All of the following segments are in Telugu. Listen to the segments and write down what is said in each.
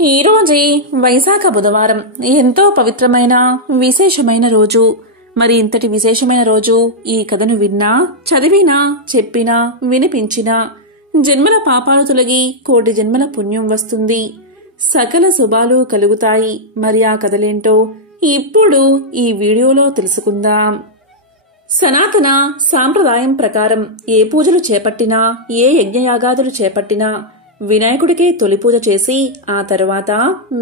ఈరోజే వైశాఖ బుధవారం, ఎంతో పవిత్రమైన విశేషమైన రోజు. మరి ఇంతటి విశేషమైన రోజు ఈ కథను విన్నా, చదివినా, చెప్పినా, వినిపించినా జన్మల పాపాలు తొలగి కోటి జన్మల పుణ్యం వస్తుంది, సకల శుభాలు కలుగుతాయి. మరి ఆ కథలేంటో ఇప్పుడు ఈ వీడియోలో తెలుసుకుందాం. సనాతన సాంప్రదాయం ప్రకారం ఏ పూజలు చేపట్టినా, ఏ యజ్ఞయాగాదులు చేపట్టినా వినాయకుడికే తొలి పూజ చేసి ఆ తరువాత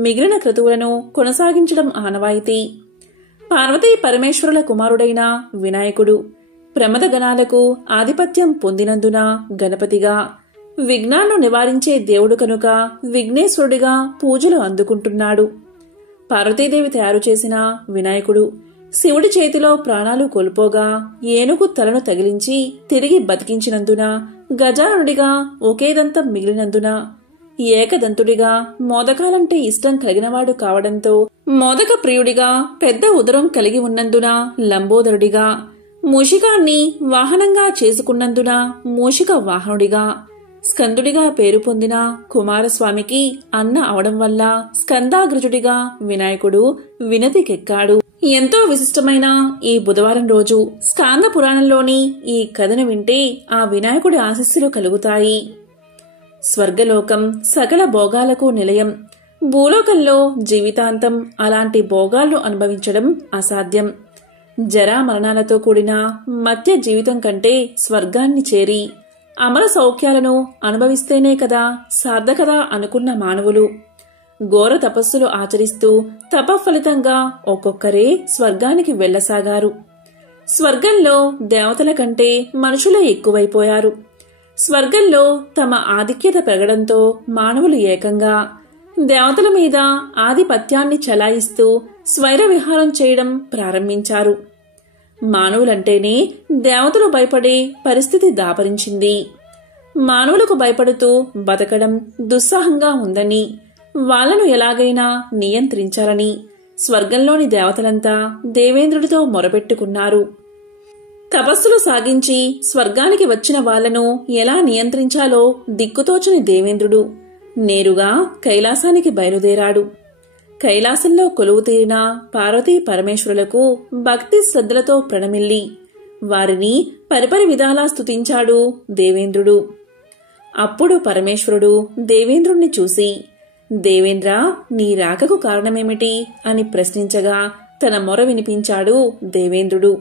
మిగిలిన క్రతువులను కొనసాగించడం ఆనవాయితీ. పార్వతీ పరమేశ్వరుల కుమారుడైన వినాయకుడు ప్రమద గణాలకు ఆధిపత్యం పొందినందున గణపతిగా, విఘ్నాలను నివారించే దేవుడు కనుక విఘ్నేశ్వరుడిగా పూజలు అందుకుంటున్నాడు. పార్వతీదేవి తయారు చేసిన వినాయకుడు శివుడి చేతిలో ప్రాణాలు కోల్పోగా ఏనుగు తలను తగిలించి తిరిగి బతికించినందున గజానుడిగా ఒకే దంతం మిగిలినందున ఏకదంతుడిగా మోదకాలంటే ఇష్టం కలిగినవాడు కావడంతో మోదక ప్రియుడిగా పెద్ద ఉదరం కలిగి ఉన్నందున లంబోదరుడిగా, మూషికాన్ని వాహనంగా చేసుకున్నందున మూషిక వాహనుడిగా, స్కందుడిగా పేరు పొందిన కుమారస్వామికి అన్న అవడం వల్ల స్కందాగ్రజుడిగా వినాయకుడు వినతికెక్కాడు. ఎంతో విశిష్టమైన ఈ బుధవారం రోజు స్కాంద పురాణంలోని ఈ కథను వింటే ఆ వినాయకుడి ఆశీస్సులు కలుగుతాయి. స్వర్గలోకం సకల భోగాలకు నిలయం. భూలోకంలో జీవితాంతం అలాంటి భోగాలను అనుభవించడం అసాధ్యం. జరా మరణాలతో కూడిన మధ్య జీవితం కంటే స్వర్గాన్ని చేరి అమర సౌఖ్యాలను అనుభవిస్తేనే కదా సార్థకదా అనుకున్న మానవులు ఘోర తపస్సులు ఆచరిస్తూ తపఫలితంగా ఒక్కొక్కరే స్వర్గానికి వెళ్లసాగారు. స్వర్గంలో దేవతల కంటే మనుషులే ఎక్కువైపోయారు. స్వర్గంలో తమ ఆధిక్యత పెరగడంతో మానవులు ఏకంగా దేవతల మీద ఆధిపత్యాన్ని చలాయిస్తూ స్వైర విహారం చేయడం ప్రారంభించారు. మానవులంటేనే దేవతలు భయపడే పరిస్థితి దాపరించింది. మానవులకు భయపడుతూ బతకడం దుస్సాహంగా ఉందని, వాళ్లను ఎలాగైనా నియంత్రించాలని స్వర్గంలోని దేవతలంతా దేవేంద్రుడితో మొరపెట్టుకున్నారు. తపస్సులు సాగించి స్వర్గానికి వచ్చిన వాళ్లను ఎలా నియంత్రించాలో దిక్కుతోచని దేవేంద్రుడు నేరుగా కైలాసానికి బయలుదేరాడు. కైలాసంలో కొలువు తీరిన పార్వతీ పరమేశ్వరులకు భక్తి శ్రద్ధలతో ప్రణమిల్లి వారిని పరిపరి విధాలా స్తుతించాడు దేవేంద్రుడు. అప్పుడు పరమేశ్వరుడు దేవేంద్రుణ్ణి చూసి, దేవేంద్ర, నీ రాకకు కారణమేమిటి అని ప్రశ్నించగా తన మొర వినిపించాడు దేవేంద్రుడు.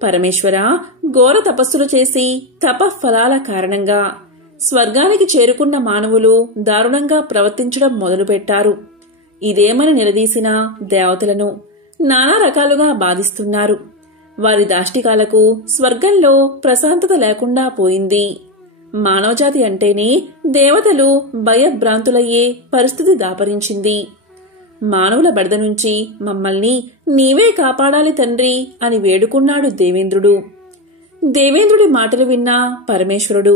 పరమేశ్వర, ఘోర తపస్సులు చేసి తపఫలాల కారణంగా స్వర్గానికి చేరుకున్న మానవులు దారుణంగా ప్రవర్తించడం మొదలుపెట్టారు. ఇదేమని నిలదీసిన దేవతలను నానా రకాలుగా బాధిస్తున్నారు. వారి దాష్టికాలకు స్వర్గంలో ప్రశాంతత లేకుండా పోయింది. మానవజాతి అంటేనే దేవతలు భయభ్రాంతులయ్యే పరిస్థితి దాపరించింది. మానవుల బడద నుంచి మమ్మల్ని నీవే కాపాడాలి తండ్రి అని వేడుకున్నాడు దేవేంద్రుడు. దేవేంద్రుడి మాటలు విన్న పరమేశ్వరుడు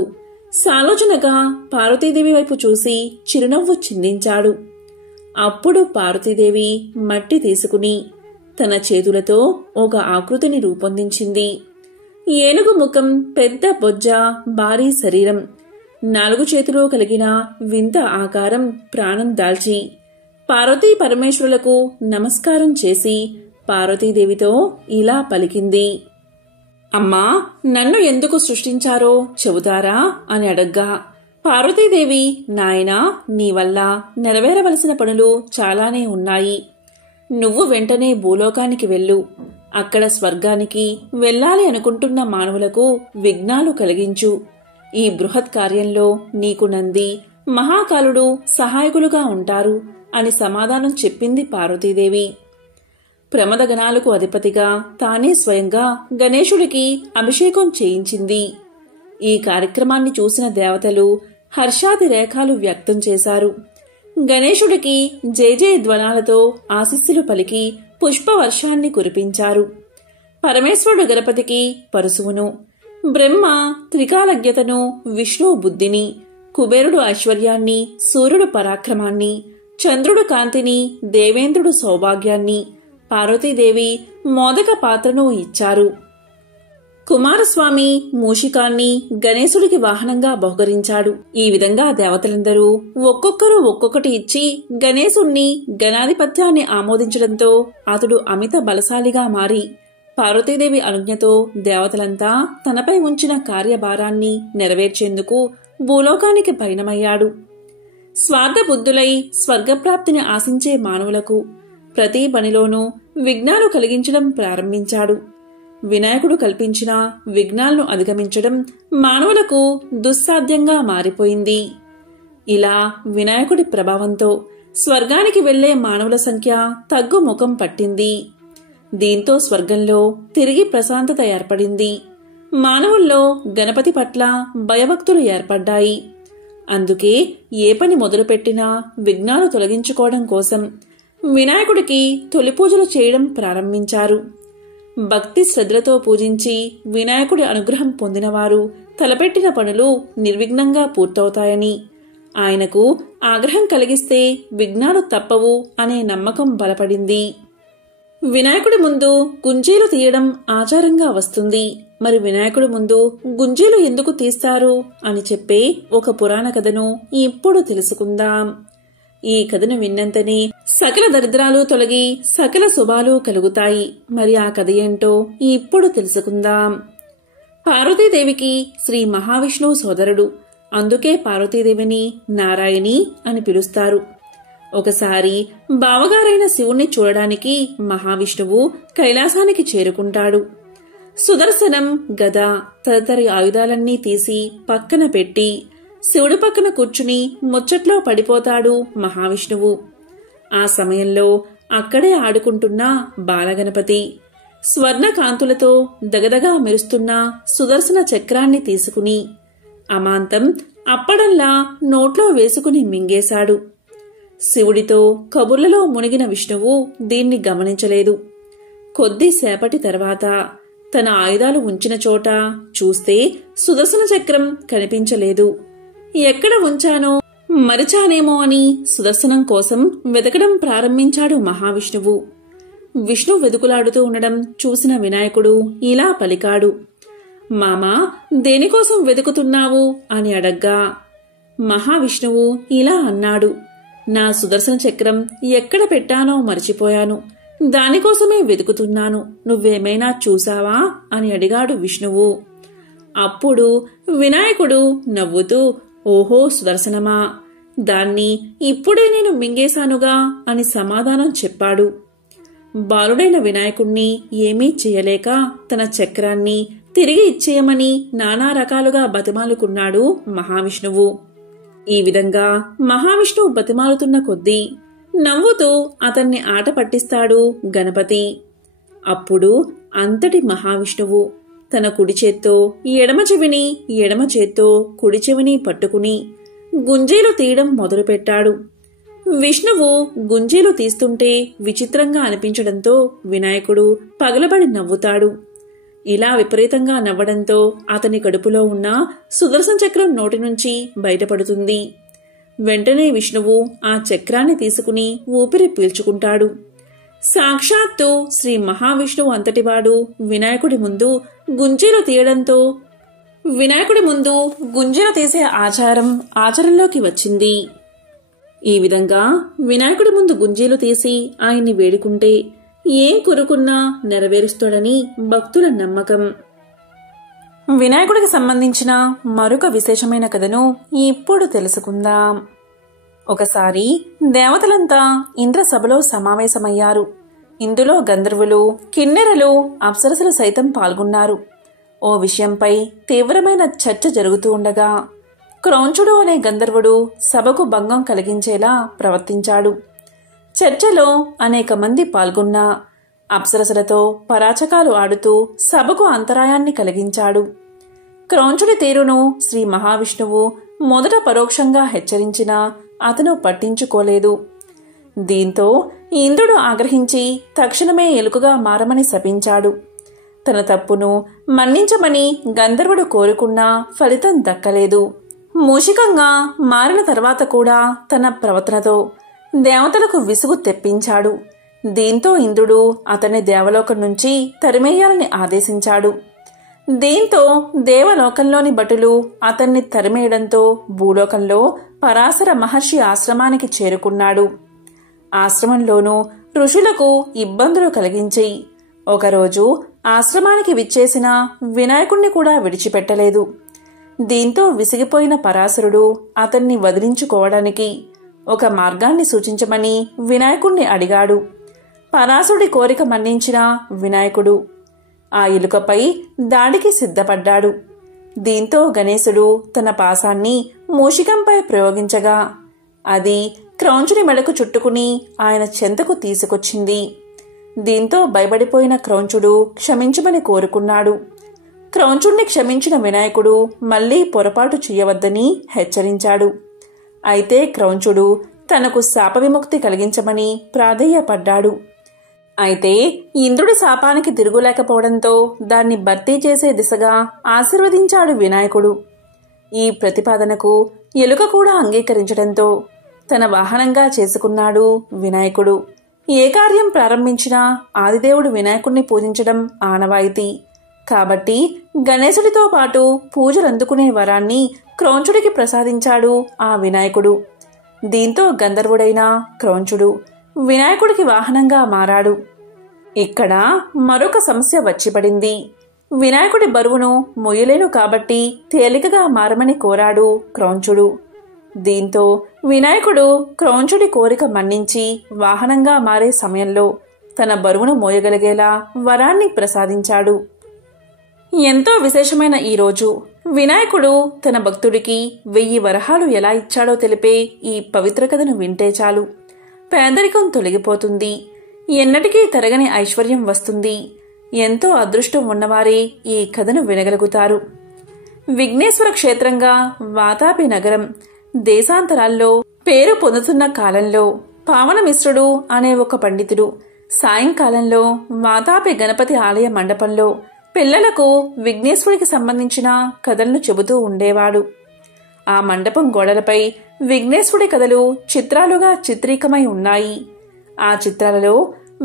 సాలోచనగా పార్వతీదేవి వైపు చూసి చిరునవ్వు చిందించాడు. అప్పుడు పార్వతీదేవి మట్టి తీసుకుని తన చేతులతో ఒక ఆకృతిని రూపొందించింది. ఏనుగు ముఖం, పెద్ద బొజ్జ, భారీ శరీరం, 4 చేతులు కలిగిన వింత ఆకారం ప్రాణం దాల్చి పార్వతీ పరమేశ్వరులకు నమస్కారం చేసి పార్వతీదేవితో ఇలా పలికింది. అమ్మా, నన్ను ఎందుకు సృష్టించారో చెబుతారా అని అడగ్గా పార్వతీదేవి, నాయనా, నీ వల్ల నెరవేరవలసిన పనులు చాలానే ఉన్నాయి. నువ్వు వెంటనే భూలోకానికి వెళ్ళు. అక్కడ స్వర్గానికి వెళ్లాలి అనుకుంటున్న మానవులకు విఘ్నాలు కలిగించు. ఈ బృహత్ కార్యంలో నీకు నంది, మహాకాలుడు సహాయకులుగా ఉంటారు అని సమాధానం చెప్పింది పార్వతీదేవి. ప్రమదగణాలకు అధిపతిగా తానే స్వయంగా గణేశుడికి అభిషేకం చేయించింది. ఈ కార్యక్రమాన్ని చూసిన దేవతలు హర్షాతిరేకాలు వ్యక్తం చేశారు. గణేశుడికి జయజయధ్వనాలతో ఆశీస్సులు పలికి పుష్పవర్షాన్ని కురిపించారు. పరమేశ్వరుడు గణపతికి పరశువును, బ్రహ్మ త్రికాలజ్ఞతను, విష్ణు బుద్ధిని, కుబేరుడు ఐశ్వర్యాన్ని, సూర్యుడు పరాక్రమాన్ని, చంద్రుడు కాంతిని, దేవేంద్రుడు సౌభాగ్యాన్ని, పార్వతీదేవి మోదక పాత్రను ఇచ్చారు. కుమారస్వామి మూషికాన్ని గణేశుడికి వాహనంగా బహుకరించాడు. ఈ విధంగా దేవతలందరూ ఒక్కొక్కరు ఒక్కొక్కటి ఇచ్చి గణేశుణ్ణి గణాధిపత్యాన్ని ఆమోదించడంతో అతడు అమిత బలశాలిగా మారి పార్వతీదేవి అనుజ్ఞతో దేవతలంతా తనపై ఉంచిన కార్యభారాన్ని నెరవేర్చేందుకు భూలోకానికి పయనమయ్యాడు. స్వార్థబుద్ధులై స్వర్గప్రాప్తిని ఆశించే మానవులకు ప్రతి పనిలోనూ విఘ్నాలు కలిగించడం ప్రారంభించాడు. వినాయకుడు కల్పించిన విఘ్నాలను అధిగమించడం మానవులకు దుస్సాధ్యంగా మారిపోయింది. ఇలా వినాయకుడి ప్రభావంతో స్వర్గానికి వెళ్లే మానవుల సంఖ్య తగ్గుముఖం పట్టింది. దీంతో స్వర్గంలో తిరిగి ప్రశాంతత ఏర్పడింది. మానవుల్లో గణపతి పట్ల భయభక్తులు ఏర్పడ్డాయి. అందుకే ఏ పని మొదలుపెట్టినా విఘ్నాలు తొలగించుకోవడం కోసం వినాయకుడికి తొలి పూజలు చేయడం ప్రారంభించారు. భక్తి శ్రద్ధలతో పూజించి వినాయకుడి అనుగ్రహం పొందినవారు తలపెట్టిన పనులు నిర్విఘ్నంగా పూర్తవుతాయని, ఆయనకు ఆగ్రహం కలిగిస్తే విఘ్నాలు తప్పవు అనే నమ్మకం బలపడింది. వినాయకుడి ముందు గుంజీలు తీయడం ఆచారంగా వస్తుంది. మరి వినాయకుడి ముందు గుంజీలు ఎందుకు తీస్తారు అని చెప్పే ఒక పురాణ కథను ఇప్పుడు తెలుసుకుందాం. ఈ కథను విన్నంతనే సకల దరిద్రాలు తొలగి సకల శుభాలు కలుగుతాయి. మరి ఆ కథ ఏంటో ఇప్పుడు తెలుసుకుందాం. పార్వతీదేవికి శ్రీ మహావిష్ణువు సోదరుడు. అందుకే పార్వతీదేవిని నారాయణి అని పిలుస్తారు. ఒకసారి బావగారైన శివుణ్ణి చూడడానికి మహావిష్ణువు కైలాసానికి చేరుకుంటాడు. సుదర్శనం, గద తదితర ఆయుధాలన్నీ తీసి పక్కన పెట్టి శివుడి పక్కన కూర్చుని ముచ్చట్లో పడిపోతాడు మహావిష్ణువు. ఆ సమయంలో అక్కడే ఆడుకుంటున్న బాలగణపతి స్వర్ణకాంతులతో దగదగా మెరుస్తున్న సుదర్శన చక్రాన్ని తీసుకుని అమాంతం అప్పడంలా నోట్లో వేసుకుని మింగేశాడు. శివుడితో కబుర్లలో మునిగిన విష్ణువు దీన్ని గమనించలేదు. కొద్దిసేపటి తర్వాత తన ఆయుధాలు ఉంచిన చోట చూస్తే సుదర్శన చక్రం కనిపించలేదు. ఎక్కడ ఉంచానో మరిచానేమో అని సుదర్శనం కోసం వెతకడం ప్రారంభించాడు మహావిష్ణువు. విష్ణు వెతుకులాడుతూ ఉండడం చూసిన వినాయకుడు ఇలా పలికాడు, మామా, దేనికోసం వెతుకుతున్నావు అని అడగ్గా మహావిష్ణువు ఇలా అన్నాడు, నా సుదర్శన చక్రం ఎక్కడ పెట్టానో మర్చిపోయాను, దానికోసమే వెతుకుతున్నాను, నువ్వేమైనా చూసావా అని అడిగాడు విష్ణువు. అప్పుడు వినాయకుడు నవ్వుతూ, ఓహో సుదర్శనమా, దాన్ని ఇప్పుడే నేను మింగేశానుగా అని సమాధానం చెప్పాడు. బాలుడైన వినాయకుణ్ణి ఏమీ చేయలేక తన చక్రాన్ని తిరిగి ఇచ్చేయమని నానా రకాలుగా బతిమాలుకున్నాడు మహావిష్ణువు. ఈ విధంగా మహావిష్ణువు బతిమాలుతున్న కొద్దీ నవ్వుతూ అతన్ని ఆట పట్టిస్తాడు గణపతి. అప్పుడు అంతటి మహావిష్ణువు తన కుడి చేత్తో ఎడమ చెవిని, ఎడమ చేత్తో కుడి చెవిని పట్టుకుని గుంజీలు తీయడం మొదలుపెట్టాడు. విష్ణువు గుంజీలు తీస్తుంటే విచిత్రంగా అనిపించడంతో వినాయకుడు పగలబడి నవ్వుతాడు. ఇలా విపరీతంగా నవ్వడంతో అతని కడుపులో ఉన్న సుదర్శన చక్రం నోటి నుంచి బయటపడుతుంది. వెంటనే విష్ణువు ఆ చక్రాన్ని తీసుకుని ఊపిరి పీల్చుకుంటాడు. సాక్షాత్తు శ్రీ మహావిష్ణువు అంతటివాడు వినాయకుడి ముందు గుంజీలు తీయడంతో వినాయకుడి ముందు గుంజీలు తీసే ఆచారం ఆచరణలోకి వచ్చింది. ఈ విధంగా వినాయకుడి ముందు గుంజీలు తీసి ఆయన్ని వేడుకుంటే ఏం కోరుకున్నా నెరవేరుస్తాడని భక్తుల నమ్మకం. వినాయకుడికి సంబంధించిన మరొక విశేషమైన కథను ఇప్పుడు తెలుసుకుందాం. ఒకసారి దేవతలంతా ఇంద్రసభలో సమావేశమయ్యారు. ఇందులో గంధర్వులు, కిన్నెరలు, అప్సరసులు సైతం పాల్గొన్నారు. ఓ విషయంపై తీవ్రమైన చర్చ జరుగుతూ ఉండగా క్రౌంచుడు అనే గంధర్వుడు సభకు భంగం కలిగించేలా ప్రవర్తించాడు. చర్చలో అనేక మంది పాల్గొన్నా అప్సరసులతో పరాచకాలు ఆడుతూ సభకు అంతరాయాన్ని కలిగించాడు. క్రౌంచుడి తీరును శ్రీ మహావిష్ణువు మొదట పరోక్షంగా హెచ్చరించినా అతను పట్టించుకోలేదు. దీంతో ఇంద్రుడు ఆగ్రహించి తక్షణమే ఎలుకగా మారమని శపించాడు. తన తప్పును మన్నించమని గంధర్వుడు కోరుకున్నా ఫలితం దక్కలేదు. మూషికంగా మారిన తర్వాత కూడా తన ప్రవర్తనతో దేవతలకు విసుగు తెప్పించాడు. దీంతో ఇంద్రుడు అతన్ని దేవలోకం నుంచి తరిమేయాలని ఆదేశించాడు. దీంతో దేవలోకంలోని భటులు అతన్ని తరిమేయడంతో భూలోకంలో పరాశర మహర్షి ఆశ్రమానికి చేరుకున్నాడు. ఆశ్రమంలోనూ ఋషులకు ఇబ్బందులు కలిగించి ఒకరోజు ఆశ్రమానికి విచ్చేసిన వినాయకుణ్ణి కూడా విడిచిపెట్టలేదు. దీంతో విసిగిపోయిన పరాశరుడు అతన్ని వదిలించుకోవడానికి ఒక మార్గాన్ని సూచించమని వినాయకుణ్ణి అడిగాడు. పరాశరుడి కోరిక మన్నించిన వినాయకుడు ఆ ఎలుకపై దాడికి సిద్ధపడ్డాడు. దీంతో గణేశుడు తన పాశాన్ని మూషికంపై ప్రయోగించగా అది క్రౌంచుని మెడకు చుట్టుకుని ఆయన చెంతకు తీసుకొచ్చింది. దీంతో భయపడిపోయిన క్రౌంచుడు క్షమించమని కోరుకున్నాడు. క్రౌంచుణ్ణి క్షమించిన వినాయకుడు మళ్లీ పొరపాటు చేయవద్దని హెచ్చరించాడు. అయితే క్రౌంచుడు తనకు శాప విముక్తి కలిగించమని ప్రాధేయపడ్డాడు. అయితే ఇంద్రుడి శాపానికి తిరుగులేకపోవడంతో దాన్ని భర్తీ చేసే దిశగా ఆశీర్వదించాడు వినాయకుడు. ఈ ప్రతిపాదనకు ఎలుక కూడా అంగీకరించడంతో తన వాహనంగా చేసుకున్నాడు వినాయకుడు. ఏ కార్యం ప్రారంభించినా ఆదిదేవుడు వినాయకుణ్ణి పూజించడం ఆనవాయితీ కాబట్టి గణేశుడితో పాటు పూజలందుకునే వరాన్ని క్రౌంచుడికి ప్రసాదించాడు ఆ వినాయకుడు. దీంతో గంధర్వుడైన క్రౌంచుడు వినాయకుడికి వాహనంగా మారాడు. ఇక్కడ మరొక సమస్య వచ్చిపడింది. వినాయకుడి బరువును మొయ్యలేను కాబట్టి తేలికగా మారమని కోరాడు క్రౌంచుడు. దీంతో వినాయకుడు క్రౌంచుడి కోరిక మన్నించి వాహనంగా మారే సమయంలో తన బరువును మోయగలిగేలా వరాన్ని ప్రసాదించాడు. ఎంతో విశేషమైన ఈ రోజు వినాయకుడు తన భక్తుడికి 1000 వరహాలు ఎలా ఇచ్చాడో తెలిపే ఈ పవిత్ర కథను వింటే చాలు. పేదరికం తొలగిపోతుంది, ఎన్నటికీ తరగని ఐశ్వర్యం వస్తుంది. ఎంతో అదృష్టం ఉన్నవారే ఈ కథను వినగలుగుతారు. విఘ్నేశ్వర క్షేత్రంగా వాతాపి నగరం దేశాంతరాల్లో పేరు పొందుతున్న కాలంలో పావనమిశ్రుడు అనే ఒక పండితుడు సాయంకాలంలో వాతాపి గణపతి ఆలయ మండపంలో పిల్లలకు విఘ్నేశ్వరుడికి సంబంధించిన కథలను చెబుతూ ఉండేవాడు. ఆ మండపం గోడలపై విఘ్నేశ్వరుడి కథలు చిత్రాలుగా చిత్రీకమై ఉన్నాయి. ఆ చిత్రాలలో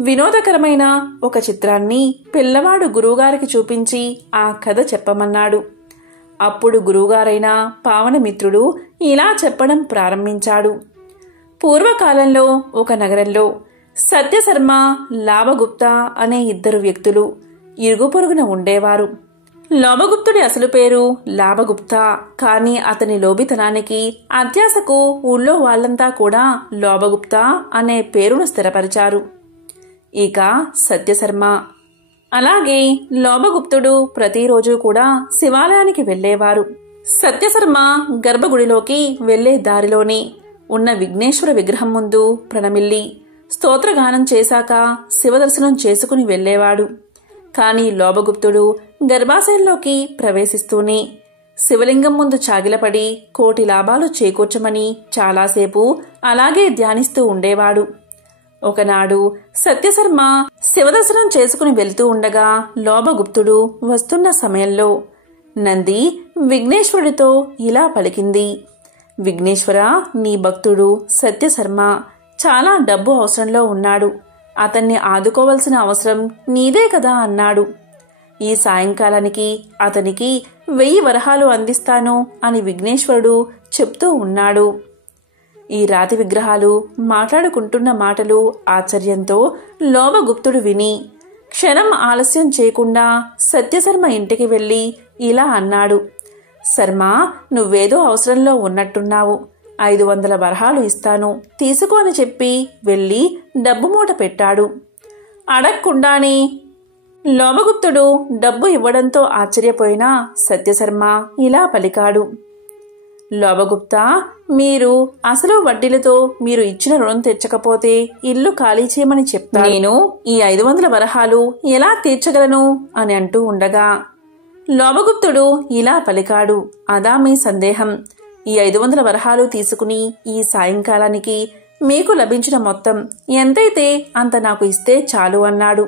వినోదకరమైన ఒక చిత్రాన్ని పిల్లవాడు గురువుగారికి చూపించి ఆ కథ చెప్పమన్నాడు. అప్పుడు గురువుగారైన పావనమిత్రుడు ఇలా చెప్పడం ప్రారంభించాడు. పూర్వకాలంలో ఒక నగరంలో సత్యశర్మ, లాభగుప్త అనే 2 వ్యక్తులు ఇరుగు పొరుగున ఉండేవారు. లోభగుప్తుడి అసలు పేరు లాభగుప్త. కాని అతని లోభితనానికి అత్యాశకు ఊళ్ళో వాళ్లంతా కూడా లోభగుప్త అనే పేరును స్థిరపరిచారు. ఇక సత్యశర్మ అలాగే లోభగుప్తుడు ప్రతిరోజు కూడా శివాలయానికి వెళ్లేవారు. సత్యశర్మ గర్భగుడిలోకి వెళ్లే దారిలోనే ఉన్న విఘ్నేశ్వర విగ్రహం ముందు ప్రణమిల్లి స్తోత్రగానం చేశాక శివదర్శనం చేసుకుని వెళ్లేవాడు. కాని లోభగుప్తుడు గర్భాశయంలోకి ప్రవేశిస్తూనే శివలింగం ముందు చాగిలపడి కోటి లాభాలు చేకూర్చమని చాలాసేపు అలాగే ధ్యానిస్తూ ఉండేవాడు. ఒకనాడు సత్యశర్మ శివదర్శనం చేసుకుని వెళ్తూ ఉండగా లోభగుప్తుడు వస్తున్న సమయంలో నంది విఘ్నేశ్వరుడితో ఇలా పలికింది. విఘ్నేశ్వర, నీ భక్తుడు సత్యశర్మ చాలా డబ్బు అవసరంలో ఉన్నాడు. అతన్ని ఆదుకోవలసిన అవసరం నీదే కదా అన్నాడు. ఈ సాయంకాలానికి అతనికి 1000 వరహాలు అందిస్తాను అని విఘ్నేశ్వరుడు చెప్తూ ఉన్నాడు. ఈ రాతి విగ్రహాలు మాట్లాడుకుంటున్న మాటలు ఆశ్చర్యంతో లోభగుప్తుడు విని క్షణం ఆలస్యం చేయకుండా సత్యశర్మ ఇంటికి వెళ్లి ఇలా అన్నాడు. శర్మ, నువ్వేదో అవసరంలో ఉన్నట్టున్నావు. 500 వరహాలు ఇస్తాను, తీసుకో అని చెప్పి వెళ్లి డబ్బు మూట పెట్టాడు. అడగకుండానే లోభగుప్తుడు డబ్బు ఇవ్వడంతో ఆశ్చర్యపోయిన సత్యశర్మ ఇలా పలికాడు. లోభగుప్త, మీరు అసలు వడ్డీలతో మీరు ఇచ్చిన రుణం తెచ్చకపోతే ఇల్లు ఖాళీ చేయమని చెప్తా. నేను ఈ 500 వరహాలు ఎలా తీర్చగలను అని అంటూ ఉండగా లోభగుప్తుడు ఇలా పలికాడు. అదా మీ సందేహం? ఈ 500 వరహాలు తీసుకుని ఈ సాయంకాలానికి మీకు లభించిన మొత్తం ఎంతైతే అంత నాకు ఇస్తే చాలు అన్నాడు.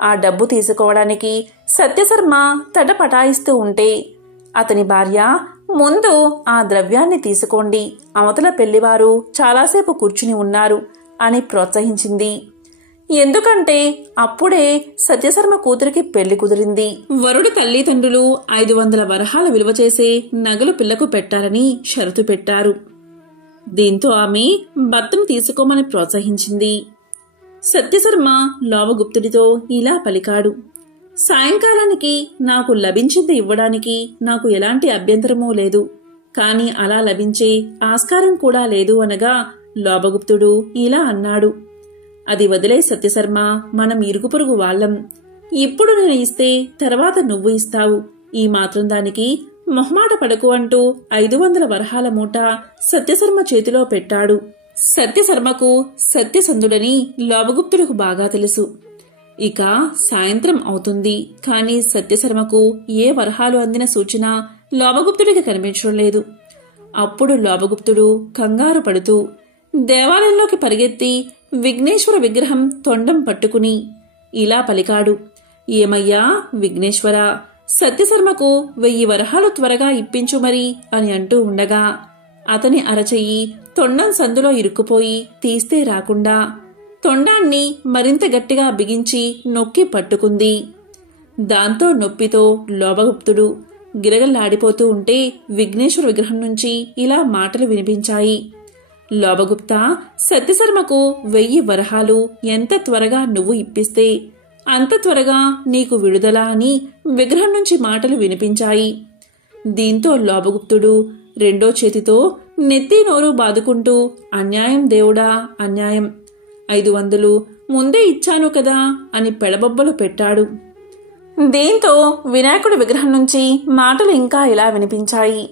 ఆ డబ్బు తీసుకోవడానికి సత్యశర్మ తటపటాయిస్తూ ఉంటే అతని భార్య, ముందు ఆ ద్రవ్యాన్ని తీసుకోండి, అవతల పెళ్లివారు చాలాసేపు కూర్చుని ఉన్నారు అని ప్రోత్సహించింది. ఎందుకంటే అప్పుడే సత్యశర్మ కూతురికి పెళ్లి కుదిరింది. వరుడి తల్లిదండ్రులు 500 వరహాల విలువ చేసే నగలు పిల్లకు పెట్టాలని షరతు పెట్టారు. దీంతో ఆమె భర్తను తీసుకోమని ప్రోత్సహించింది. సత్యశర్మ లోభగుప్తుడితో ఇలా పలికాడు, సాయంకాలానికి నాకు లభించింది ఇవ్వడానికి నాకు ఎలాంటి అభ్యంతరమూ లేదు, కాని అలా లభించే ఆస్కారం కూడా లేదు అనగా లోభగుప్తుడు ఇలా అన్నాడు, అది వదిలే సత్యశర్మ, మనం ఇరుగు పొరుగు వాళ్ళం. ఇప్పుడు నేను ఇస్తే తర్వాత నువ్వు ఇస్తావు, ఈ మాత్రం దానికి మొహమాట పడకు అంటూ 500 వరహాల మూట సత్యశర్మ చేతిలో పెట్టాడు. సత్యశర్మకు సత్యసంధుడని లోభగుప్తుడికి బాగా తెలుసు. ఇక సాయంత్రం అవుతుంది, కాని సత్యశర్మకు ఏ వరహాలు అందిన సూచన లోభగుప్తుడికి కనిపించడం లేదు. అప్పుడు లోభగుప్తుడు కంగారు పడుతూ దేవాలయంలోకి పరిగెత్తి విఘ్నేశ్వర విగ్రహం తొండం పట్టుకుని ఇలా పలికాడు, ఏమయ్యా విఘ్నేశ్వర, సత్యశర్మకు 1000 వరహాలు త్వరగా ఇప్పించు మరి అని అంటూ ఉండగా అతని అరచెయ్యి తొండం సందులో ఇరుక్కుపోయి తీస్తే రాకుండా తొండాన్ని మరింత గట్టిగా బిగించి నొక్కి పట్టుకుంది. దాంతో నొప్పితో లోభగుప్తుడు గిరగల్లాడిపోతూ ఉంటే విఘ్నేశ్వర విగ్రహం నుంచి ఇలా మాటలు వినిపించాయి, లోభగుప్త, సత్యశర్మకు 1000 వరహాలు ఎంత త్వరగా నువ్వు ఇప్పిస్తే అంత త్వరగా నీకు విడుదల అని విగ్రహం నుంచి మాటలు వినిపించాయి. దీంతో లోభగుప్తుడు రెండో చేతితో నెత్తి నోరు బాదుకుంటూ, అన్యాయం దేవుడా అన్యాయం, 500 ముందే ఇచ్చాను కదా అని పెడబొబ్బలు పెట్టాడు. దీంతో వినాయకుడి విగ్రహం నుంచి మాటలు ఇంకా ఇలా వినిపించాయి,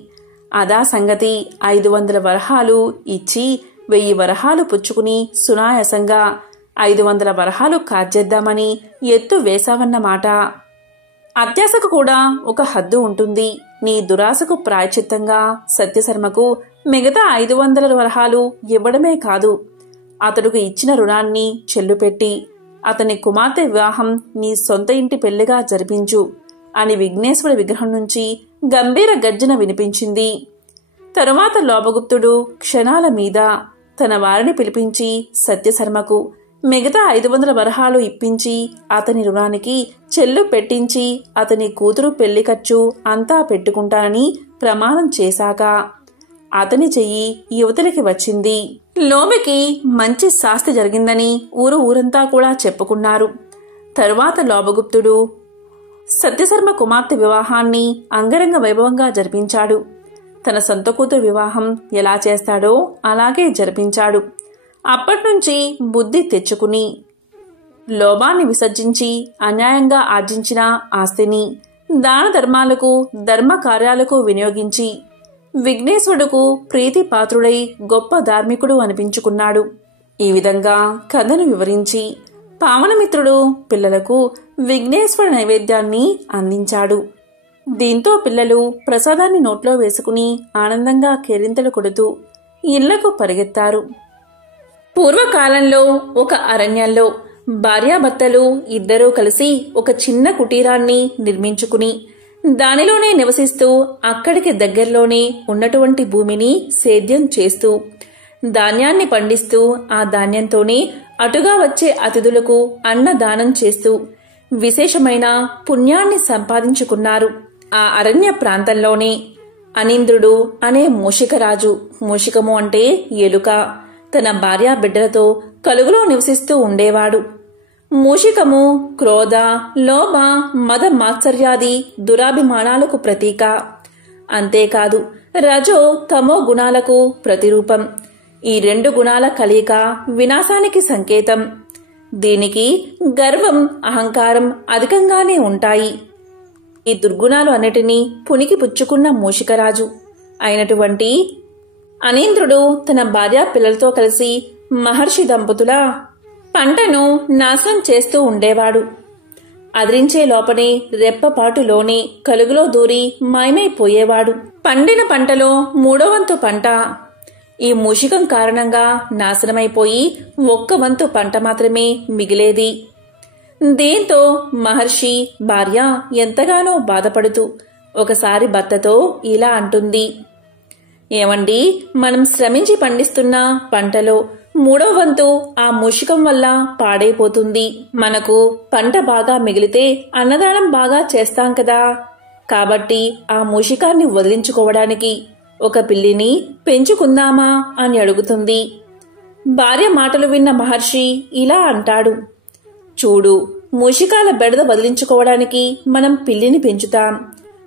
అదా సంగతి, 500 వరహాలు ఇచ్చి 1000 వరహాలు పుచ్చుకుని సునాయాసంగా 500 వరహాలు కాజేద్దామని ఎత్తు వేశావన్నమాట. అత్యాశకు కూడా ఒక హద్దు ఉంటుంది. నీ దురాశకు ప్రాయచిత్తంగా సత్యశర్మకు మిగతా 500 వరహాలు ఇవ్వడమే కాదు, అతడుకు ఇచ్చిన రుణాన్ని చెల్లుపెట్టి అతని కుమార్తె వివాహం నీ సొంత ఇంటి పెళ్లిగా జరిపించు అని విఘ్నేశ్వర విగ్రహం నుంచి గంభీర గర్జన వినిపించింది. తరువాత లోభగుప్తుడు క్షణాల మీద తన వారిని పిలిపించి సత్యశర్మకు మిగతా 500 వరహాలు ఇప్పించి అతని రుణానికి చెల్లు పెట్టించి అతని కూతురు పెళ్లి ఖర్చు అంతా పెట్టుకుంటానని ప్రమాణం చేశాక అతని చెయ్యి యువతలికి వచ్చింది. లోబికి మంచి శాస్తి జరిగిందని ఊరంతా కూడా చెప్పుకున్నారు. తరువాత లోభగుప్తుడు సత్యశర్మ కుమార్తె వివాహాన్ని అంగరంగ వైభవంగా జరిపించాడు. తన సొంత కూతురు వివాహం ఎలా చేస్తాడో అలాగే జరిపించాడు. అప్పట్నుంచి బుద్ధి తెచ్చుకుని లోభాన్ని విసర్జించి అన్యాయంగా ఆర్జించిన ఆస్తిని దాన ధర్మాలకు ధర్మ కార్యాలకు వినియోగించి విఘ్నేశ్వరుడుకు ప్రీతి పాత్రుడై గొప్ప ధార్మికుడు అనిపించుకున్నాడు. ఈ విధంగా కథను వివరించి పావనమిత్రుడు పిల్లలకు విఘ్నేశ్వర నైవేద్యాన్ని అందించాడు. దీంతో పిల్లలు ప్రసాదాన్ని నోట్లో వేసుకుని ఆనందంగా కేరింతలు కొడుతూ ఇళ్లకు పరిగెత్తారు. పూర్వకాలంలో ఒక అరణ్యంలో భార్యాభర్తలు ఇద్దరూ కలిసి ఒక చిన్న కుటీరాన్ని నిర్మించుకుని దానిలోనే నివసిస్తూ అక్కడికి దగ్గరలోనే ఉన్నటువంటి భూమిని సేద్యం చేస్తూ ధాన్యాన్ని పండిస్తూ ఆ ధాన్యంతోనే అటుగా వచ్చే అతిథులకు అన్నదానం చేస్తూ విశేషమైన పుణ్యాన్ని సంపాదించుకున్నారు. ఆ అరణ్య ప్రాంతంలోనే అనీంద్రుడు అనే మూషికరాజు, మూషికము అంటే ఎలుక, తన భార్యా బిడ్డలతో కలుగులో నివసిస్తూ ఉండేవాడు. మూషికము క్రోధ, లోభ, మద మాత్సర్యాది దురాభిమానాలకు ప్రతీక. అంతేకాదు రజో తమో గుణాలకు ప్రతిరూపం. ఈ 2 గుణాల కలయిక వినాశానికి సంకేతం. దీనికి గర్వం, అహంకారం అధికంగానే ఉంటాయి. ఈ దుర్గుణాలు అన్నిటినీ పునికి పుచ్చుకున్న మూషికరాజు అయినటువంటి అనీంద్రుడు తన భార్యా పిల్లలతో కలిసి మహర్షి దంపతుల పంటను నాశనం చేస్తూ ఉండేవాడు. అదిరించే లోపనే రెప్పపాటులోనే కలుగులో దూరి మాయమైపోయేవాడు. పండిన పంటలో 3వ వంతు పంట ఈ మూషికం కారణంగా నాశనమైపోయి 1 వంతు పంట మాత్రమే మిగిలేది. దీంతో మహర్షి భార్య ఎంతగానో బాధపడుతూ ఒకసారి భర్తతో ఇలా అంటుంది, ఏమండి, మనం శ్రమించి పండిస్తున్న పంటలో మూడవ వంతు ఆ మూషికం వల్ల పాడైపోతుంది. మనకు పంట బాగా మిగిలితే అన్నదానం బాగా చేస్తాం కదా, కాబట్టి ఆ మూషికాన్ని వదిలించుకోవడానికి ఒక పిల్లిని పెంచుకుందామా అని అడుగుతుంది. భార్య మాటలు విన్న మహర్షి ఇలా అంటాడు, చూడు, మూషికాల బెడద వదిలించుకోవడానికి మనం పిల్లిని పెంచుతాం.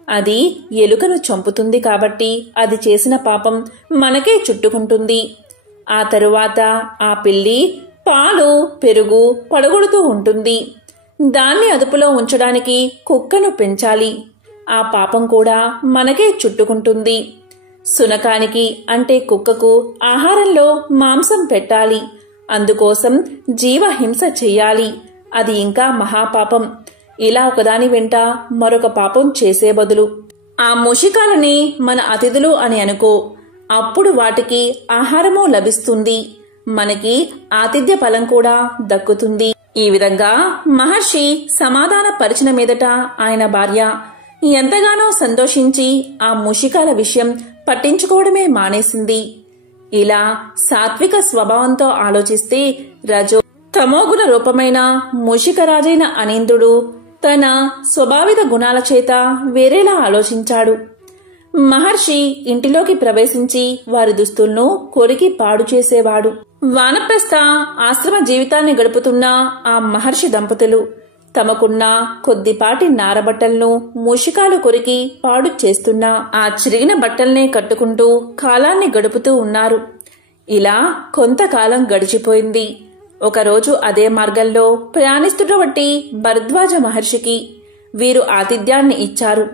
అది ఎలుకను చంపుతుంది కాబట్టి అది చేసిన పాపం మనకే చుట్టుకుంటుంది. ఆ తరువాత ఆ పిల్లి పాలు పెరుగు పడగొడుతూ ఉంటుంది. దాన్ని అదుపులో ఉంచడానికి కుక్కను పెంచాలి. ఆ పాపం కూడా మనకే చుట్టుకుంటుంది. సునకానికి అంటే కుక్కకు ఆహారంలో మాంసం పెట్టాలి. అందుకోసం జీవహింస చెయ్యాలి. అది ఇంకా మహాపాపం. ఇలా ఒకదాని వెంట మరొక పాపం చేసే బదులు ఆ మూషికాలని మన అతిథులు అని అనుకో. అప్పుడు వాటికి ఆహారమూ లభిస్తుంది, మనకి ఆతిథ్య ఫలం కూడా దక్కుతుంది. ఈ విధంగా మహర్షి సమాధాన పరిచిన మీదట ఆయన భార్య ఎంతగానో సంతోషించి ఆ మూషికాల విషయం పట్టించుకోవడమే మానేసింది. ఇలా సాత్విక స్వభావంతో ఆలోచిస్తే రజో తమోగుణ రూపమైన మూషికరాజైన అనింద్రుడు తన స్వభావిత గుణాల చేత వేరేలా ఆలోచించాడు. మహర్షి ఇంటిలోకి ప్రవేశించి వారి దుస్తులను కొరికి పాడు చేసేవాడు. వానప్రస్థ ఆశ్రమ జీవితాన్ని గడుపుతున్న ఆ మహర్షి దంపతులు తమకున్న కొద్దిపాటి నారబట్టలను మూషికాలు కొరికి పాడు చేస్తున్నా ఆ చిరిగిన బట్టల్నే కట్టుకుంటూ కాలాన్ని గడుపుతూ ఉన్నారు. ఇలా కొంతకాలం గడిచిపోయింది. ఒకరోజు అదే మార్గంలో ప్రయాణిస్తున్నటువంటి భరద్వాజ మహర్షికి వీరు ఆతిథ్యాన్ని ఇచ్చారు.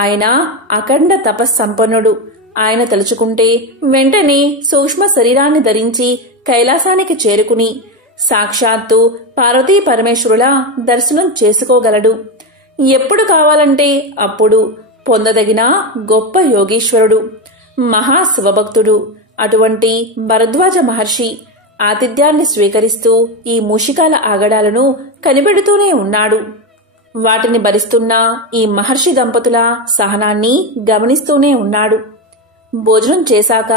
ఆయన అఖండ తపస్సంపన్నుడు. ఆయన తలుచుకుంటే వెంటనే సూక్ష్మ శరీరాన్ని ధరించి కైలాసానికి చేరుకుని సాక్షాత్తు పార్వతీ పరమేశ్వరుల దర్శనం చేసుకోగలడు. ఎప్పుడు కావాలంటే అప్పుడు పొందదగిన గొప్ప యోగీశ్వరుడు, మహాశివభక్తుడు. అటువంటి భరద్వాజ మహర్షి ఆతిథ్యాన్ని స్వీకరిస్తూ ఈ మూషికాల ఆగడాలను కనిపెడుతూనే ఉన్నాడు. వాటిని భరిస్తున్న ఈ మహర్షి దంపతుల సహనాన్ని గమనిస్తూనే ఉన్నాడు. భోజనం చేశాక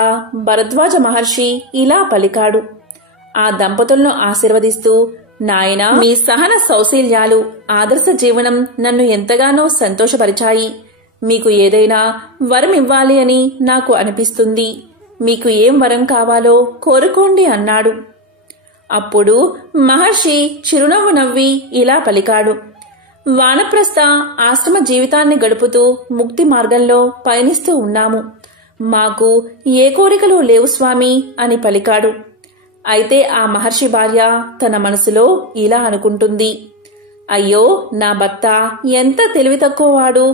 భరద్వాజ మహర్షి ఇలా పలికాడు. ఆ దంపతులను ఆశీర్వదిస్తూ, నాయనా, మీ సహన సౌశీల్యాలు, ఆదర్శ జీవనం నన్ను ఎంతగానో సంతోషపరిచాయి. మీకు ఏదైనా వరం ఇవ్వాలి అని నాకు అనిపిస్తుంది. మీకు ఏం వరం కావాలో కోరుకోండి అన్నాడు. అప్పుడు మహర్షి చిరునవ్వు నవ్వి ఇలా పలికాడు. వానప్రస్థ ఆశ్రమ జీవితాన్ని గడుపుతూ ముక్తి మార్గంలో పయనిస్తూ ఉన్నాము. మాకు ఏ కోరికలు లేవు స్వామి అని పలికాడు. అయితే ఆ మహర్షి భార్య తన మనసులో ఇలా అనుకుంటుంది, అయ్యో, నా భర్త ఎంత తెలివి తక్కువవాడు.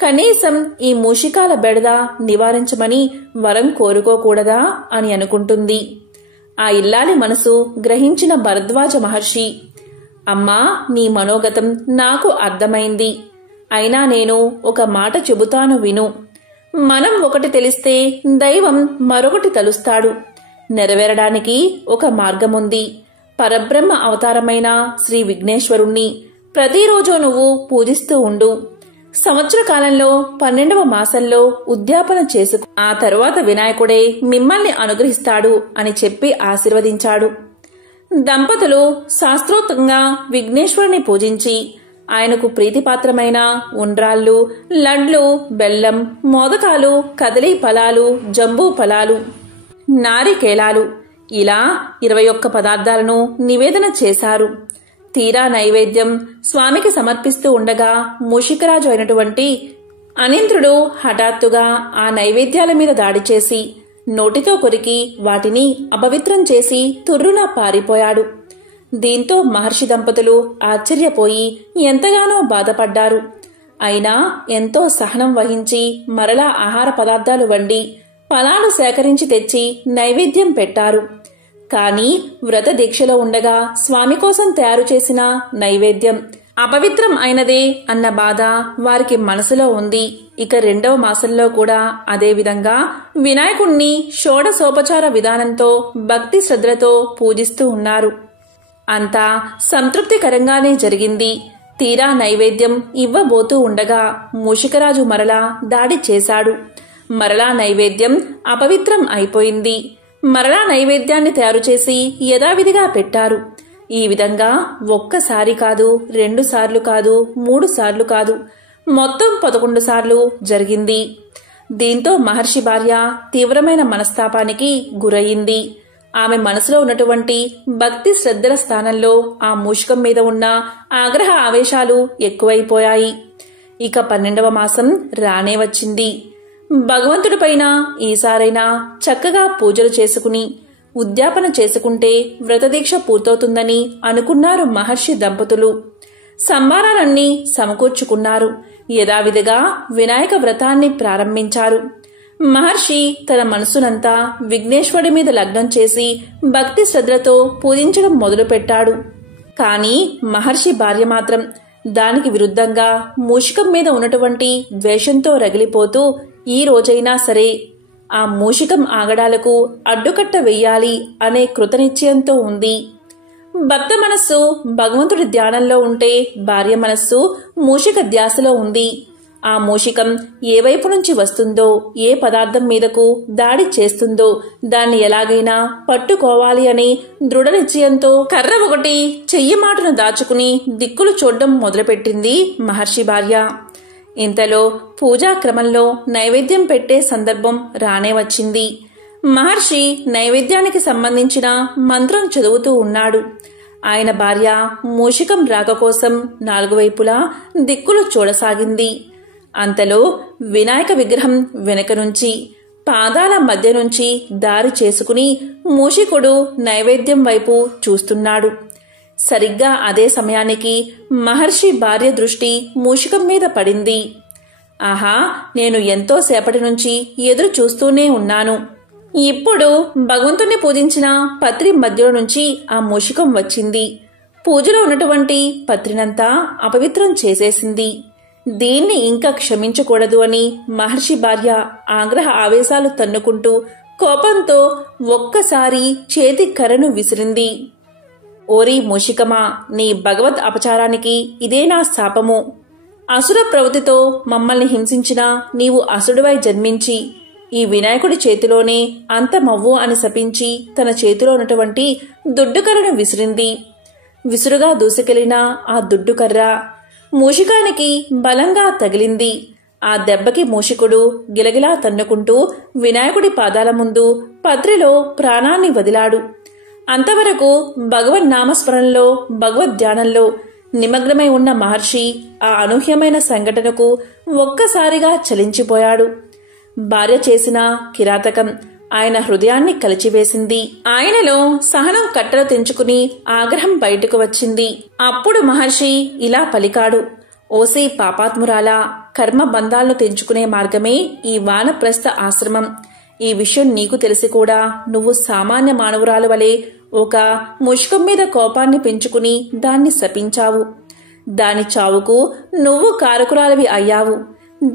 కనీసం ఈ మూషికాల బెడద నివారించమని వరం కోరుకోకూడదా అని అనుకుంటుంది. ఆ ఇల్లాలి మనసు గ్రహించిన భరద్వాజ మహర్షి, అమ్మా, నీ మనోగతం నాకు అర్థమైంది. అయినా నేను ఒక మాట చెబుతాను విను. మనం ఒకటి తెలిస్తే దైవం మరొకటి తలుస్తాడు. నెరవేరడానికి ఒక మార్గముంది. పరబ్రహ్మ అవతారమైన శ్రీ విఘ్నేశ్వరుణ్ణి ప్రతిరోజు నువ్వు పూజిస్తూ ఉండు. సంవత్సర కాలంలో 12వ మాసంలో ఉద్యాపన చేసుకు. ఆ తరువాత వినాయకుడే మిమ్మల్ని అనుగ్రహిస్తాడు అని చెప్పి ఆశీర్వదించాడు. దంపతులు శాస్త్రోక్తంగా విఘ్నేశ్వరుని పూజించి ఆయనకు ప్రీతిపాత్రమైన ఉండ్రాళ్ళు, లడ్లు, బెల్లం, మోదకాలు, కదలీ ఫలాలు, జంబూ ఫలాలు, నారికేలాలు ఇలా 21 పదార్థాలను నివేదన చేశారు. తీరా నైవేద్యం స్వామికి సమర్పిస్తూ ఉండగా మూషికరాజు అయినటువంటి అనింద్రుడు హఠాత్తుగా ఆ నైవేద్యాల మీద దాడి చేసి నోటితో కొరికి వాటిని అపవిత్రం చేసి తుర్రున పారిపోయాడు. దీంతో మహర్షి దంపతులు ఆశ్చర్యపోయి ఎంతగానో బాధపడ్డారు. అయినా ఎంతో సహనం వహించి మరలా ఆహార పదార్థాలు వండి ఫలాలు సేకరించి తెచ్చి నైవేద్యం పెట్టారు. కాని వ్రత దీక్షలో ఉండగా స్వామి కోసం తయారు చేసిన నైవేద్యం అపవిత్రం అయినదే అన్న బాధ వారికి మనసులో ఉంది. ఇక 2వ మాసంలో కూడా అదేవిధంగా వినాయకుణ్ణి షోడశోపచార విధానంతో భక్తి శ్రద్ధలతో పూజిస్తూ ఉన్నారు. అంతా సంతృప్తికరంగానే జరిగింది. తీరా నైవేద్యం ఇవ్వబోతూ ఉండగా మూషికరాజు మరలా దాడి చేశాడు. మరలా నైవేద్యం అపవిత్రం అయిపోయింది. మరలా నైవేద్యాన్ని తయారు చేసి యథావిధిగా పెట్టారు. ఈ విధంగా ఒక్కసారి కాదు, 2 సార్లు కాదు, 3 సార్లు కాదు, మొత్తం 11 సార్లు జరిగింది. దీంతో మహర్షి భార్య తీవ్రమైన మనస్తాపానికి గురయింది. ఆమె మనసులో ఉన్నటువంటి భక్తి శ్రద్ధల స్థానంలో ఆ మూషికం మీద ఉన్న ఆగ్రహ ఆవేశాలు ఎక్కువైపోయాయి. ఇక 12వ మాసం రానే వచ్చింది. భగవంతుడిపైన ఈసారైనా చక్కగా పూజలు చేసుకుని ఉద్యాపన చేసుకుంటే వ్రతదీక్ష పూర్తవుతుందని అనుకున్నారు మహర్షి దంపతులు. సంభారాలన్నీ సమకూర్చుకున్నారు. యథావిధిగా వినాయక వ్రతాన్ని ప్రారంభించారు. మహర్షి తన మనసునంతా విఘ్నేశ్వరుడి మీద లగ్నం చేసి భక్తి శ్రద్ధలతో పూజించడం మొదలుపెట్టాడు. కాని మహర్షి భార్య మాత్రం దానికి విరుద్ధంగా మూషికం మీద ఉన్నటువంటి ద్వేషంతో రగిలిపోతూ ఈ రోజైనా సరే ఆ మూషికం ఆగడాలకు అడ్డుకట్ట వెయ్యాలి అనే కృతనిశ్చయంతో ఉంది. భక్త మనస్సు భగవంతుడి ధ్యానంలో ఉంటే భార్య మనస్సు మూషిక ధ్యాసలో ఉంది. ఆ మూషికం ఏ వైపు నుంచి వస్తుందో, ఏ పదార్థం మీదకు దాడి చేస్తుందో దాన్ని ఎలాగైనా పట్టుకోవాలి అని దృఢ నిశ్చయంతో కర్ర ఒకటి చెయ్యి మాటను దాచుకుని దిక్కులు చూడడం మొదలుపెట్టింది మహర్షి భార్య. ఇంతలో పూజా క్రమంలో నైవేద్యం పెట్టే సందర్భం రానే వచ్చింది. మహర్షి నైవేద్యానికి సంబంధించిన మంత్రం చదువుతూ ఉన్నాడు. ఆయన భార్య మూషికం రాక కోసం 4 వైపులా దిక్కులు చూడసాగింది. అంతలో వినాయక విగ్రహం వెనక నుంచి, పాదాల మధ్య నుంచి దారి చేసుకుని మూషికుడు నైవేద్యం వైపు చూస్తున్నాడు. సరిగ్గా అదే సమయానికి మహర్షి భార్య దృష్టి మూషికం మీద పడింది. ఆహా, నేను ఎంతో సేపటి నుంచి ఎదురు చూస్తూనే ఉన్నాను. ఇప్పుడు భగవంతుణ్ణి పూజించిన పత్రి మధ్యలో నుంచి ఆ మూషికం వచ్చింది. పూజలో ఉన్నటువంటి పత్రినంతా అపవిత్రం చేసేసింది. దీన్ని ఇంకా క్షమించకూడదు అని మహర్షి భార్య ఆగ్రహ ఆవేశాలు తన్నుకుంటూ కోపంతో ఒక్కసారి చేతి కర్రను విసిరింది. ఓరి మూషికమా, నీ భగవద్ అపచారానికి ఇదే నా శాపము. అసుర ప్రవృత్తితో మమ్మల్ని హింసించిన నీవు అసురుడవై జన్మించి ఈ వినాయకుడి చేతిలోనే అంతమవ్వు అని శపించి తన చేతిలో ఉన్నటువంటి దుడ్డుకర్రను విసిరింది. విసురుగా దూసుకెళ్లిన ఆ దుడ్డుకర్ర మూషికానికి బలంగా తగిలింది. ఆ దెబ్బకి మూషికుడు గిలగిలా తన్నుకుంటూ వినాయకుడి పాదాల ముందు పత్రిలో ప్రాణాన్ని వదిలాడు. అంతవరకు భగవన్నామస్మరణలో భగవద్ధ్యానంలో నిమగ్నమై ఉన్న మహర్షి ఆ అనూహ్యమైన సంఘటనకు ఒక్కసారిగా చలించిపోయాడు. భార్య చేసిన కిరాతకం ఆయన హృదయాన్ని కలిచివేసింది. ఆయనలో సహనం కట్టలు తెంచుకుని ఆగ్రహం బయటకు వచ్చింది. అప్పుడు మహర్షి ఇలా పలికాడు. ఓసే పాపాత్మురాలా, కర్మ బంధాలను తెంచుకునే మార్గమే ఈ వానప్రస్థ ఆశ్రమం. ఈ విషయం నీకు తెలిసి కూడా నువ్వు సామాన్య మానవురాలు వలె ఒక ముష్కం మీద కోపాన్ని పెంచుకుని దాన్ని శపించావు. దాని చావుకు నువ్వు కారకురాలివి అయ్యావు.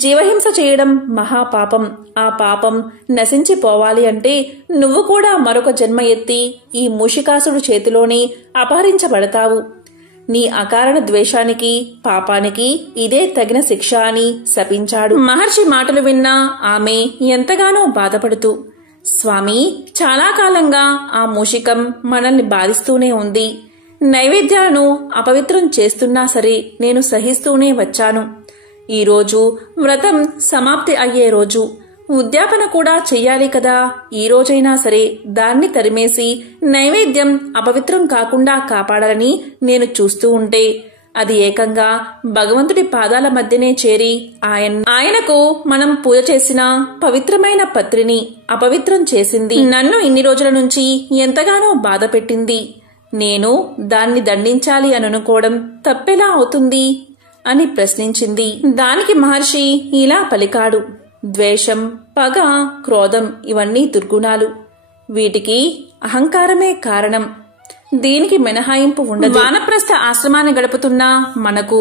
జీవహింస చేయడం మహాపాపం. ఆ పాపం నశించిపోవాలి అంటే నువ్వు కూడా మరొక జన్మ ఎత్తి ఈ మూషికాసుడు చేతిలోనే అపహరించబడతావు. నీ అకారణ ద్వేషానికి పాపానికి ఇదే తగిన శిక్ష అని శపించాడు. మహర్షి మాటలు విన్న ఆమె ఎంతగానో బాధపడుతూ, స్వామి, చాలా కాలంగా ఆ మూషికం మనల్ని బాధిస్తూనే ఉంది. నైవేద్యాలను అపవిత్రం చేస్తున్నా సరే నేను సహిస్తూనే వచ్చాను. ఈరోజు వ్రతం సమాప్తి అయ్యే రోజు, ఉద్యాపన కూడా చెయ్యాలి కదా. ఈ రోజైనా సరే దాన్ని తరిమేసి నైవేద్యం అపవిత్రం కాకుండా కాపాడాలని నేను చూస్తూ ఉంటే అది ఏకంగా భగవంతుడి పాదాల మధ్యనే చేరి ఆయనకు మనం పూజ చేసిన పవిత్రమైన పత్రిని అపవిత్రం చేసింది. నన్ను ఇన్ని రోజుల నుంచి ఎంతగానో బాధ పెట్టింది. నేను దాన్ని దండించాలి అని అనుకోవడం తప్పెలా అవుతుంది అని ప్రశ్నించింది. దానికి మహర్షి ఇలా పలికాడు. ద్వేషం, పగ, క్రోధం ఇవన్నీ దుర్గుణాలు. వీటికి అహంకారమే కారణం. దీనికి మినహాయింపు ఉండదు. వానప్రస్థ ఆశ్రమాన్ని గడుపుతున్న మనకు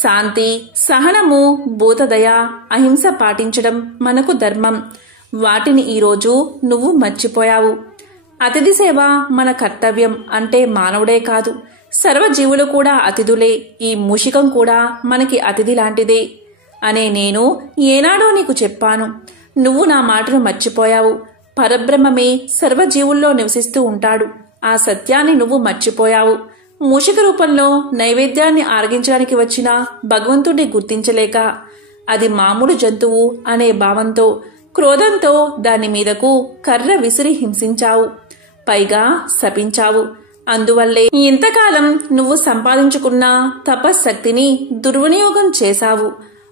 శాంతి, సహనము, భూతదయ, అహింస పాటించడం మనకు ధర్మం. వాటిని ఈరోజు నువ్వు మర్చిపోయావు. అతిథి సేవ మన కర్తవ్యం. అంటే మానవుడే కాదు, సర్వజీవులు కూడా అతిథులే. ఈ మూషికం కూడా మనకి అతిథి లాంటిదే అనే నేను ఏనాడో నీకు చెప్పాను. నువ్వు నా మాటను మర్చిపోయావు. పరబ్రహ్మమే సర్వజీవుల్లో నివసిస్తూ ఉంటాడు. ఆ సత్యాన్ని నువ్వు మర్చిపోయావు. మూషిక రూపంలో నైవేద్యాన్ని ఆరగించడానికి వచ్చిన భగవంతుడిని గుర్తించలేక అది మామూలు జంతువు అనే భావంతో, క్రోధంతో దాని మీదకు కర్ర విసిరి హింసించావు. పైగా శపించావు. అందువల్లే ఇంతకాలం నువ్వు సంపాదించుకున్న తపశ్శక్తిని దుర్వినియోగం చేశావు.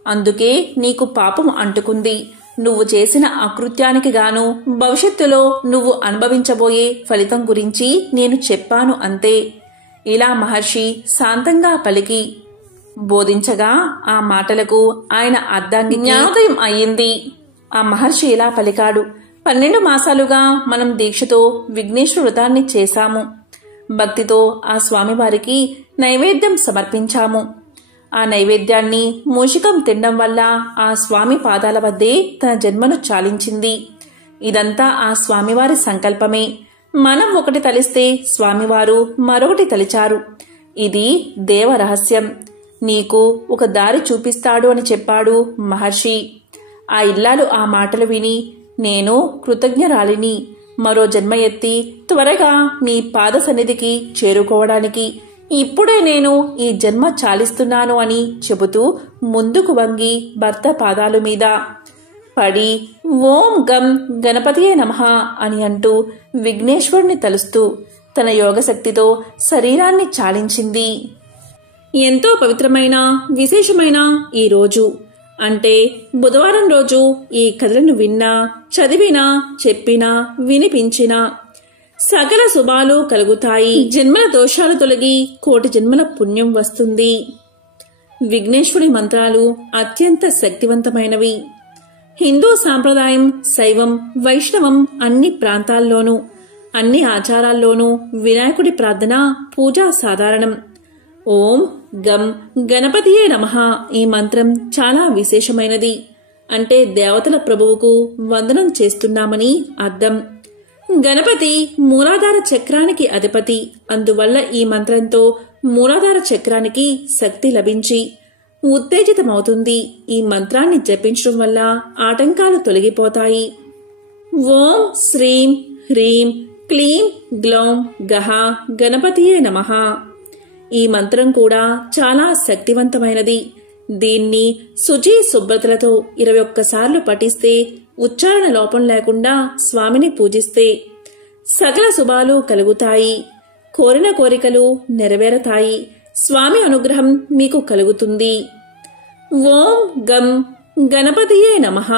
అందుకే నీకు పాపం అంటుకుంది. నువ్వు చేసిన అకృత్యానికి గాను భవిష్యత్తులో నువ్వు అనుభవించబోయే ఫలితం గురించి నేను చెప్పాను అంతే. ఇలా మహర్షి శాంతంగా పలికి బోధించగా ఆ మాటలకు ఆయన అర్థానికి జ్ఞానోదయం అయ్యింది. ఆ మహర్షి ఇలా పలికాడు. 12 మాసాలుగా మనం దీక్షతో విఘ్నేశ్వర వ్రతాన్ని చేశాము. భక్తితో ఆ స్వామివారికి నైవేద్యం సమర్పించాము. ఆ నైవేద్యాన్ని మూషికం తినడం వల్ల ఆ స్వామి పాదాల వద్దే తన జన్మను చాలించింది. ఇదంతా ఆ స్వామివారి సంకల్పమే. మనం ఒకటి తలిస్తే స్వామివారు మరొకటి తలిచారు. ఇది దేవ రహస్యం. నీకు ఒక దారి చూపిస్తాడు అని చెప్పాడు మహర్షి. ఆ ఇల్లాలు ఆ మాటలు విని, నేను కృతజ్ఞరాలిని. మరో జన్మ ఎత్తి త్వరగా మీ పాద సన్నిధికి చేరుకోవడానికి ఇప్పుడే నేను ఈ జన్మ చాలిస్తున్నాను అని చెబుతూ ముందుకు వంగి భర్త పాదాల మీద పడి ఓం గం గణపతియే నమః అని అంటూ విఘ్నేశ్వరుని తలుస్తూ తన యోగశక్తితో శరీరాన్ని చాలించింది. ఎంతో పవిత్రమైన విశేషమైన ఈ రోజు అంటే బుధవారం రోజు ఈ కథలను విన్నా, చదివినా, చెప్పినా, వినిపించినా సకల శుభాలు కలుగుతాయి. జన్మల దోషాలు తొలగి కోటి జన్మల పుణ్యం వస్తుంది. విఘ్నేశ్వరుడి మంత్రాలు అత్యంత శక్తివంతమైనవి. హిందూ సాంప్రదాయం, శైవం, వైష్ణవం అన్ని ప్రాంతాల్లోనూ, అన్ని ఆచారాల్లోనూ వినాయకుడి ప్రార్థన, పూజ సాధారణం. ఓం గం గణపతియే నమః ఈ మంత్రం చాలా విశేషమైనది. అంటే దేవతల ప్రభువుకు వందనం చేస్తున్నామని అర్థం. గణపతి మూలాధార చక్రానికి అధిపతి. అందువల్ల ఈ మంత్రంతో మూలాధార చక్రానికి శక్తి లభించి ఉత్తేజితమవుతుంది. ఈ మంత్రాన్ని జపించడం వల్ల ఆటంకాలు తొలగిపోతాయి. ఓం శ్రీం హ్రీం క్లీం గ్లౌం గహ గణపతియే నమః ఈ మంత్రం కూడా చాలా శక్తివంతమైనది. దీన్ని శుచి శుభ్రతలతో 21 సార్లు పఠిస్తే, ఉచ్చారణ లోపం లేకుండా స్వామిని పూజిస్తే సకల శుభాలు కలుగుతాయి. కోరిన కోరికలు నెరవేరతాయి. స్వామి అనుగ్రహం మీకు కలుగుతుంది. ఓం గం గణపతియే నమః.